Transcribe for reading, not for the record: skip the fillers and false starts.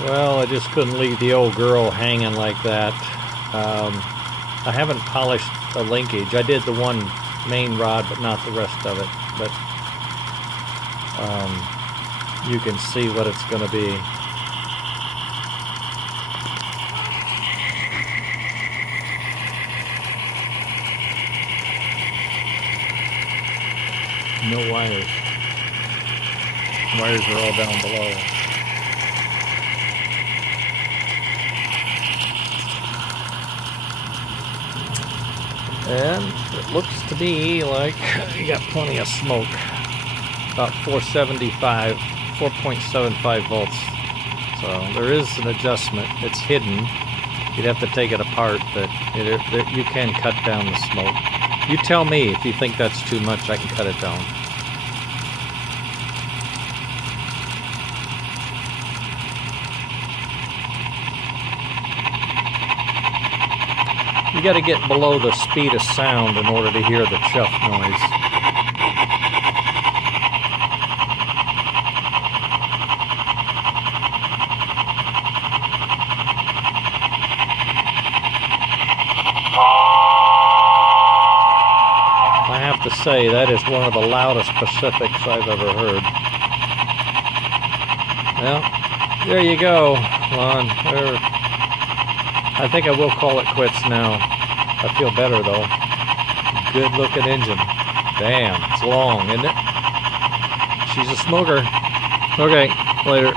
Well, I just couldn't leave the old girl hanging like that. I haven't polished the linkage. I did the one main rod, but not the rest of it. But you can see what it's going to be. No wires. Wires are all down below. And it looks to be like you got plenty of smoke. About 475, 4.75 volts. So there is an adjustment. It's hidden. You'd have to take it apart, but you can cut down the smoke. You tell me if you think that's too much, I can cut it down. You got to get below the speed of sound in order to hear the chuff noise. I have to say, that is one of the loudest Pacifics I've ever heard. Well, there you go, Lon. I think I will call it quits now. I feel better, though. Good looking engine. Damn, it's long, isn't it? She's a smoker. Okay, later.